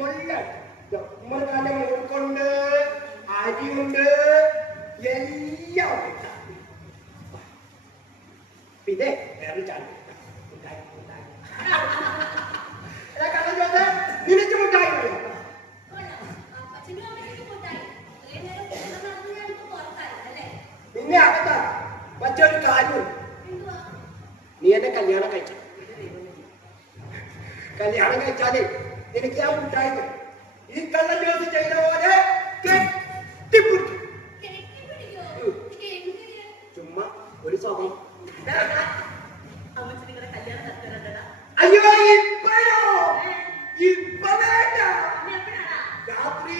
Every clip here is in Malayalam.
നമ്മൾ നല്ല മുറുക്കുണ്ട്, അരിയുണ്ട്, എല്ലാം ഉണ്ട്. പിന്നെ വേറെ ചാടി നിനക്ക് മുട്ടായി നിന്നെ അകത്താ. മറ്റൊരു കാര്യം, നീ എന്നെ കല്യാണം കഴിച്ചു. കല്യാണം കഴിച്ചാലേ എനിക്ക് ആ മുട്ടായി ഈ കള്ള ജോലി ചെയ്ത പോലെ കെട്ടിപ്പിടിക്കും. ചുമ്മാ ഒരു സ്വഭാവം. അയ്യോ ഇപ്പഴോ? ഇപ്പൊ വേണ്ട. രാത്രി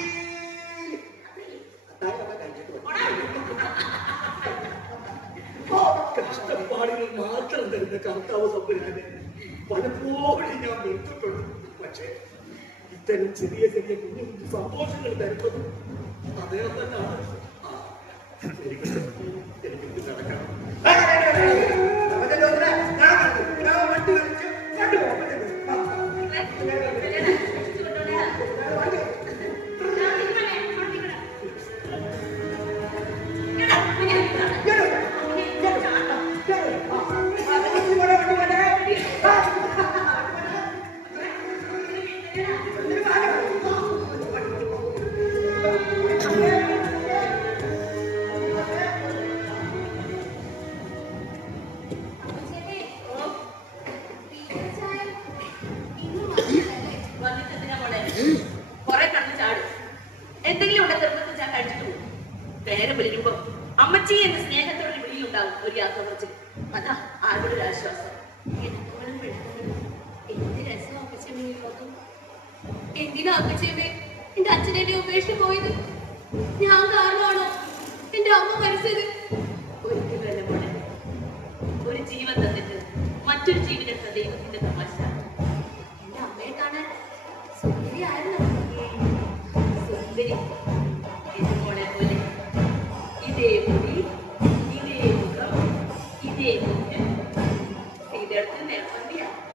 കഷ്ടപ്പാടുകൾ മാത്രം തരുന്ന കർത്താവ് സംഭരിക്കുന്നത് പലപ്പോഴും ഞാൻ നിർത്തിട്ടുണ്ട്. പക്ഷേ ഇത്തരം ചെറിയ ചെറിയ കുഞ്ഞു കുഞ്ഞു സന്തോഷങ്ങൾ തരുന്നത് അദ്ദേഹം തന്നെയാണ്. എനിക്ക് നടക്കണം. എന്തെങ്കിലും ഇവിടെ തീർന്നിട്ട് ഞാൻ കഴിച്ചിട്ട് പോകും. നേരെ വിളിക്കുമ്പോ അമ്മച്ചി എന്ന സ്നേഹത്തോടെ വിളിയിലുണ്ടാവും ഒരു യാത്ര കുറച്ച്. അതാ ആരുടെ ഒരു ആശ്വാസം. എന്ത് രസം അമ്മച്ചമ്മ. എന്തിനാ അമ്മച്ചമ്മേ എന്റെ അച്ഛനെ ഉപേക്ഷിച്ച് പോയത്? ഞാൻ കാരണമാണോ എന്റെ അമ്മ മരിച്ചത്? ഒരിക്കലല്ല മോളെ. ഒരു ജീവൻ തന്നിട്ട് മറ്റൊരു ജീവനെടുത്ത ദൈവത്തിന്റെ